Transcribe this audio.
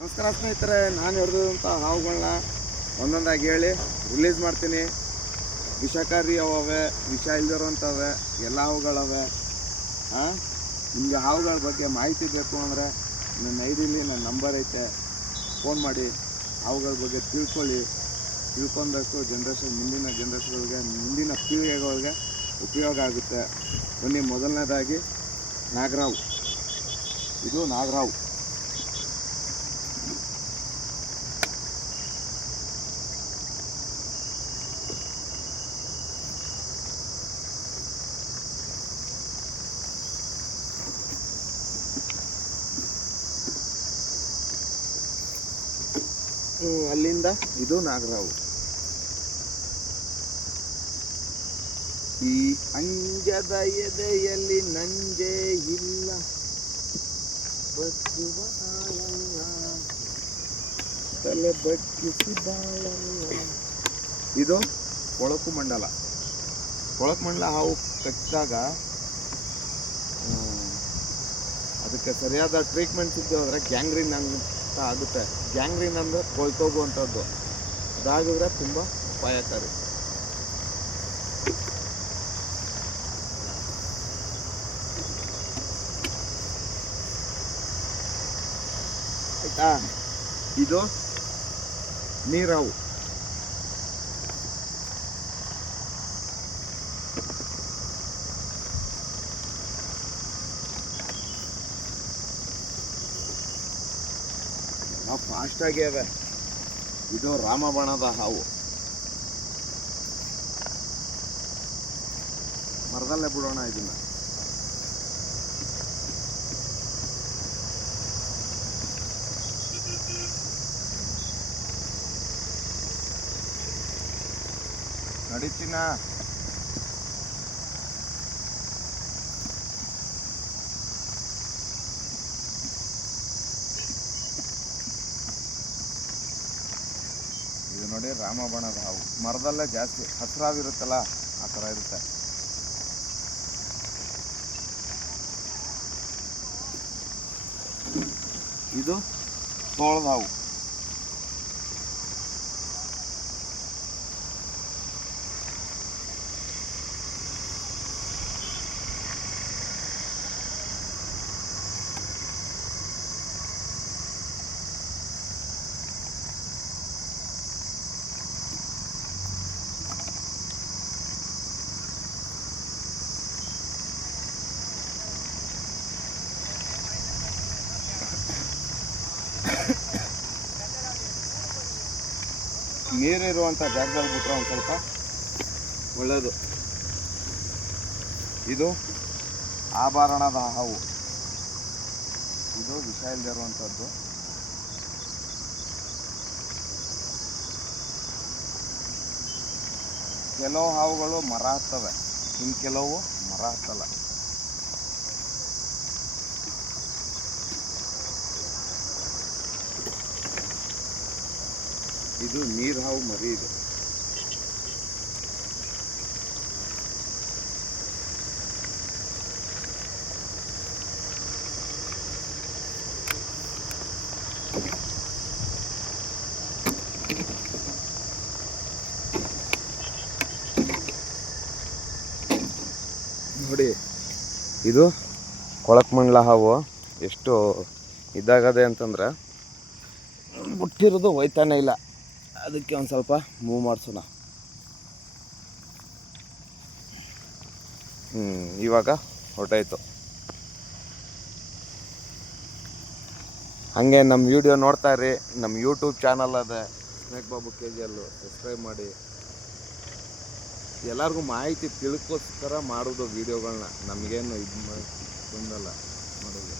ನಮಸ್ಕಾರ ಸ್ನೇಹಿತರೆ, ನಾನು ಹಿಡಿದಂಥ ಹಾವುಗಳನ್ನ ಒಂದೊಂದಾಗಿ ಹೇಳಿ ರಿಲೀಸ್ ಮಾಡ್ತೀನಿ. ವಿಷಕಾರಿ ಅವೇ, ವಿಷ ಇಲ್ದಿರೋಂಥವೆ ಎಲ್ಲ ಹಾವುಗಳವೆ. ನಿಮಗೆ ಹಾವುಗಳ ಬಗ್ಗೆ ಮಾಹಿತಿ ಬೇಕು ಅಂದರೆ ನನ್ನ ಐಡಿಲಿ ನನ್ನ ನಂಬರ್ ಐತೆ, ಫೋನ್ ಮಾಡಿ ಹಾವುಗಳ ಬಗ್ಗೆ ತಿಳ್ಕೊಂಡಷ್ಟು ಮುಂದಿನ ಜನ್ರೇಷನ್ಗಳಿಗೆ, ಮುಂದಿನ ಪೀಳಿಗೆಗಳಿಗೆ ಉಪಯೋಗ ಆಗುತ್ತೆ. ಬನ್ನಿ, ಮೊದಲನೇದಾಗಿ ನಾಗರಾವು. ಇದು ನಾಗರಾವು. ಅಲ್ಲಿಂದ ಇದು ನಾಗರಾವು. ಈ ಅಂಜದ ಎದೆಯಲ್ಲಿ ನಂಜೆ ಇಲ್ಲ, ಬಗ್ಗುವ ಹಾಲಲ್ಲ, ತಲೆ ಬಗ್ಗಿಸಿ ಬಾಳಲ್ಲ. ಇದು ಕೊಳಕು ಮಂಡಲ. ಕೊಳಕು ಮಂಡಲ ಹಾವು ಕಚ್ಚಿದಾಗ ಅದಕ್ಕೆ ಸರಿಯಾದ ಟ್ರೀಟ್ಮೆಂಟ್ ಸಿದ್ದು ಅಂದರೆ ಗ್ಯಾಂಗ್ರೀನ್ ಅಂತ ಆಗುತ್ತೆ. ಗ್ಯಾಂಗ್ರೀನ್ ಅಂದರೆ ಕೊಳ್ತೋಗುವಂಥದ್ದು. ಅದಾಗಿದ್ರೆ ತುಂಬ ಅಪಾಯಕಾರಿ. ಆಯ್ತಾ? ಇದು ನೀರಾವು. ಫಾಸ್ಟಾಗಿ ಅವೆ. ಇದು ರಾಮಬಣದ ಹಾವು. ಮರದಲ್ಲೇ ಬಿಡೋಣ ಇದನ್ನ. ನಡೀತೀನ. ಇದು ನೋಡಿ ರಾಮಬಣದ ಹಾವು. ಮರದಲ್ಲೇ ಜಾಸ್ತಿ ಹಸಿರಾಗಿರುತ್ತಲ್ಲ, ಆ ಥರ ಇರುತ್ತೆ. ಇದು ತೋಳದ ಹಾವು. ನೀರಿರುವಂಥ ಜಾಗದಲ್ಲಿ ಬಿಟ್ಟರೆ ಒಂದು ಸ್ವಲ್ಪ ಒಳ್ಳೆಯದು. ಇದು ಆಭರಣದ ಹಾವು. ಇದು ವಿಷ ಇಲ್ಲದಿರುವಂಥದ್ದು. ಕೆಲವು ಹಾವುಗಳು ಮರ ಹತ್ತವೆ, ಇನ್ನು ಕೆಲವು ಮರ ಹತ್ತಲ್ಲ. ಇದು ನೀರು ಹಾವು ಮರಿ. ಇದು ನೋಡಿ, ಇದು ಕೊಳಕಮಂಡಲ ಹಾವು. ಎಷ್ಟು ಇದಾಗದೆ ಅಂತಂದ್ರೆ ಮುಟ್ಟಿರೋದು ಹೋಯ್ತಾನೆ ಇಲ್ಲ. ಅದಕ್ಕೆ ಒಂದು ಸ್ವಲ್ಪ ಮೂವ್ ಮಾಡಿಸೋಣ. ಇವಾಗ ಹೊರಟಾಯ್ತು. ಹಾಗೆ ನಮ್ಮ ವಿಡಿಯೋ ನೋಡ್ತಾ ಇರಿ. ನಮ್ಮ ಯೂಟ್ಯೂಬ್ ಚಾನಲ್ ಅದೇ ಸ್ನೇಕ್ ಬಾಬು KGL. ಸಬ್ಸ್ಕ್ರೈಬ್ ಮಾಡಿ. ಎಲ್ಲರಿಗೂ ಮಾಹಿತಿ ತಿಳ್ಕೋಸ್ಕರ ಮಾಡೋದು ವೀಡಿಯೋಗಳನ್ನ. ನಮಗೇನು ಇದು ಬಂದಲ್ಲ ಮಾಡೋದು.